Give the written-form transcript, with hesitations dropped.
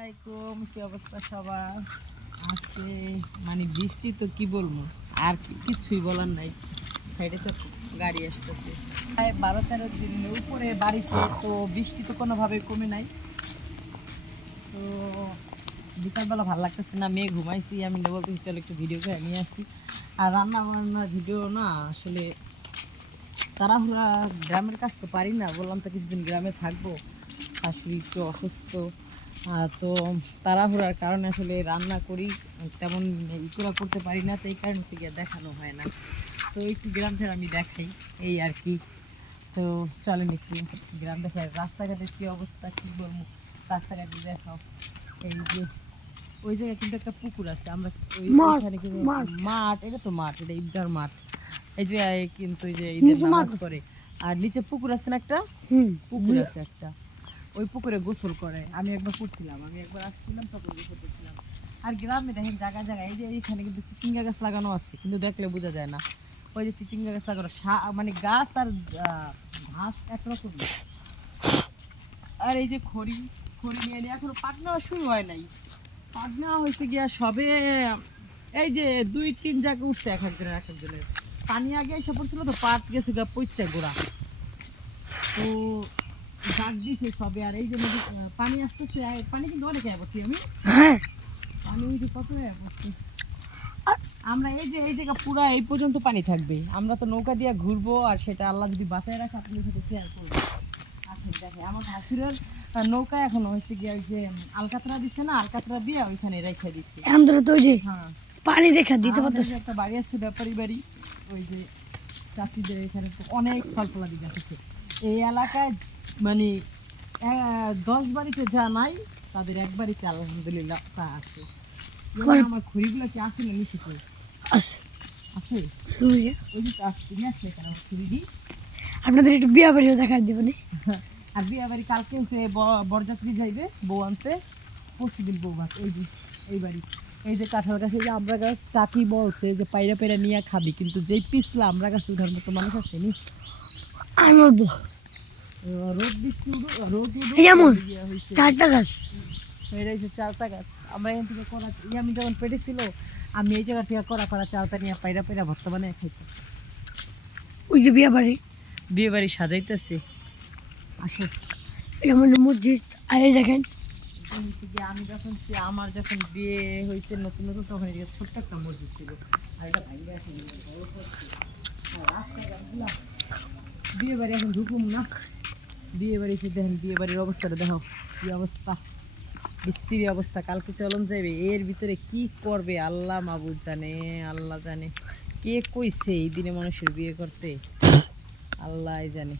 আসসালামাইকুম, কি অবস্থা সবার? আজকে মানে বৃষ্টি তো কি বলবো, আর কিছুই বলার নাই। সাইডে চক গাড়ি আসতেছে, প্রায় 12-13 দিন উপরে বাড়িতে, তো বৃষ্টি তো কোনোভাবে কমে নাই। তো বিকালবেলা ভালো লাগতেছে না, মেয়ে ঘুমাইছি, আমি বলতেছি চলো একটু ভিডিও করে নিয়ে আসি। আর রান্না বান্নার ভিডিও না আসলে তাড়াহুড়া, গ্রামের কাজ তো পারি না, বললাম তো কিছুদিন গ্রামে থাকবো, শাশুড়ি একটু অসুস্থ। তো তাড়াহুড়ার কারণে আসলে রান্না করি তেমন ইকুলা করতে পারি না, তো এই কারণে হচ্ছে গিয়ে দেখানো হয় না। তো একটু গ্রাম ফের আমি দেখাই, এই আর কি। তো চলেন একটু গ্রাম দেখাই। রাস্তাঘাটের কী অবস্থা কী বলবো, রাস্তাঘাটে দেখাও। এই যে ওই জায়গায় কিন্তু একটা পুকুর আছে, আমরা ওইখানে কিন্তু মাঠ, এটা তো মাঠ, এটা ঈদগার মাঠ। এই যে কিন্তু এই যে ঈদের নামাজ করে, আর নিচে পুকুর আছে না একটা, পুকুর আছে একটা, ওই পুকুরে গোসল করে। আমি একবার করছিলাম, আমি একবার আসছিলাম তখন গোসল করছিলাম। আর গ্রামে দেখেন জায়গায় জায়গায় এই যে এইখানে কিন্তু চিচিঙ্গা গাছ লাগানো আছে, কিন্তু দেখলে বোঝা যায় না। ওই যে চিচিঙ্গা গাছ লাগানো, মানে গাছ আর ঘাস একরকম। আর এই যে খড়ি খড়ি নিয়ে নিয়ে এখনো পাট নেওয়া শুরু হয় নাই। পাট নেওয়া হয়েছে গিয়া সবে, এই যে 2-3 জায়গা উঠছে এক একজনের। পানি আগে এসে পড়ছিল, তো পাট গেছে গা পইচা গোড়া। তো ডাক দিছে সবে। আর এই যে পানি আসতেছে, পানি কিন্তু অনেক পড়ছি আমি, পানি ওই যে কত পড়ছে। আমরা এই যে এই জায়গা পুরা এই পর্যন্ত পানি থাকবে, আমরা তো নৌকা দিয়ে ঘুরবো, আর সেটা আল্লাহ যদি বাঁচায় রাখে আপনাদের সাথে শেয়ার করবো। আচ্ছা দেখে আমার ভাসুরের নৌকা এখন হয়েছে গিয়ে ওই যে আলকাতরা দিচ্ছে না, আলকাতরা দিয়ে ওইখানে রেখে দিচ্ছে। তো ওই যে হ্যাঁ, পানি দেখা দিতে পারতেছে। একটা বাড়ি আছে, ব্যাপারী বাড়ি, ওই যে চাষিদের এখানে তো অনেক ফল ফলাদি গাছ আছে এই এলাকায়। মানে 10 বাড়িতে যা নাই, তাদের এক বাড়িতে আলহামদুলিল্লাহ তা আছে। আমার খড়িগুলো কি আছে না নিচেতে আছে? আছে, ওই যে ওই যে নিয়ে আসলে কেন আমার খড়ি। আপনাদের একটু বিয়া বাড়িও দেখা দিবেন। আর বিয়ে বাড়ি কালকে হচ্ছে বরযাত্রী যাইবে বউ আনতে, পরশুদিন বউ ভাত। এই যে এই বাড়ি, এই যে কাঁঠাল গাছে যে আমরা গাছ, কাকি বলছে যে পাইরা পাইরা নিয়ে খাবি, কিন্তু যেই পিছলা আমরা গাছ উঠার মতো মানুষ আছে নি। আর বলবো রোদ বৃষ্টি রোদ এমন হয়েছে, চারটা গাছ, এটা হচ্ছে চালতা গাছ। আমরা এখান থেকে করা, আমি যখন পেটে ছিল, আমি এই জায়গা থেকে করা করা চালতা নিয়ে পাইরা পাইরা ভর্তা বানিয়ে খাইতাম। ওই যে বিয়া বাড়ি, বিয়ে বাড়ি সাজাইতেছে। আসো, এটা মানে মসজিদ। আর এই দেখেন আমি যখন আমার যখন বিয়ে হয়েছে নতুন নতুন, তখন এদিকে ছোট্ট একটা মসজিদ ছিল, আর এটা ভাঙে আছে। বিয়ে বাড়ি এখন ঢুকুম না, বিয়ে বাড়ি এসে দেখেন বিয়ে বাড়ির অবস্থাটা দেখো কি অবস্থা, বিশ্রী অবস্থা। কালকে চলন যাবে, এর ভিতরে কি করবে আল্লাহ মাবুদ জানে, আল্লাহ জানে। কে কইছে এই দিনে মানুষের বিয়ে করতে, আল্লাহ জানে।